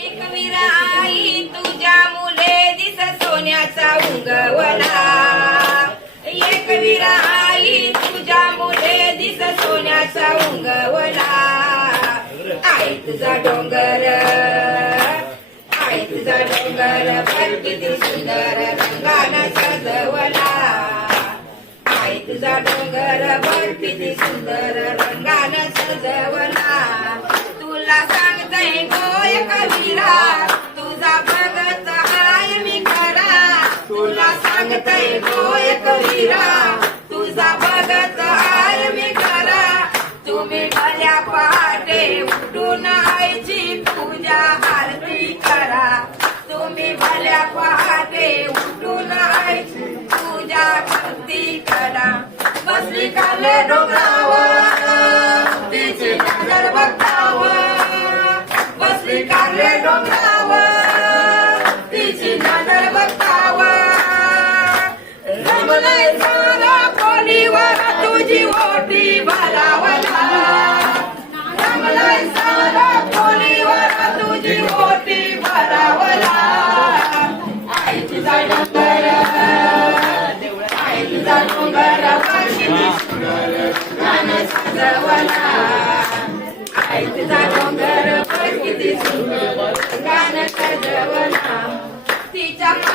एकवीरा आई तुझ्या मुले दिस सोन्याचा उंगवला. एकवीरा आई तुझ्या मुले दिस सोन्याचा उंगवला. आई तुझा डोंगर. आई तुझा डोंगर पण किती सुंदर रंगाला सजवला. आई तुझा डोंगर पण किती सुंदर रंगाला सजवला. गोय तुझा बघत आय मी करा तुम्ही भल्या पहाटे उठून आईची पूजा आरती करा. तुम्ही भल्या पहाटे उठून आईची पूजा आरती करा. बसली काले डोंगरा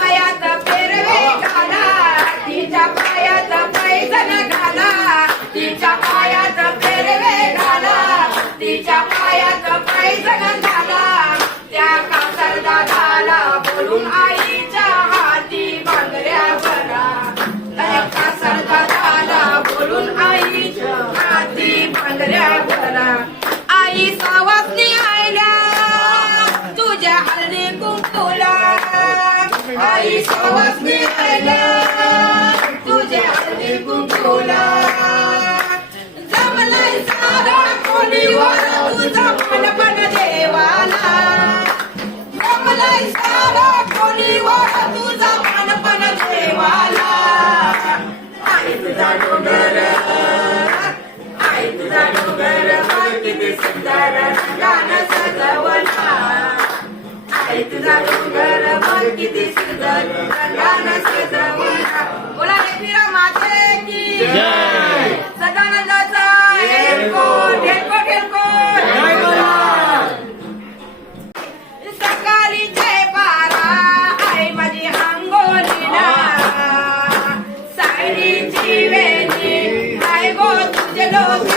Vaya आई सावसनी आयल्या तुझ्या हळदी कुंकुला जमलाय सारा कोणी कोणीवर तुझा मनपण देवाला जमलाय सारा कोणी कोणीवर तुझा मनपण देवाला आई तुझा डोंगर आई तुझा डोंगर किती सुंदर गाणं सजवला आई तुझा डोंगर बघ किती सुंदर गाणं सजवला बोला एकविरा माते की. सदानंदाचा हेलकोट हेलकोट हेलकोट सकाळी जय बारा आई माझी अंगोलीला सायलीची वेणी आय गो तुझे डोक्याला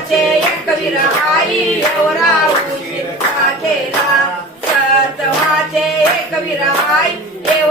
नावाचे एक विरहाई एवढा उशीर का केला सत्वाचे एक विरहाई एव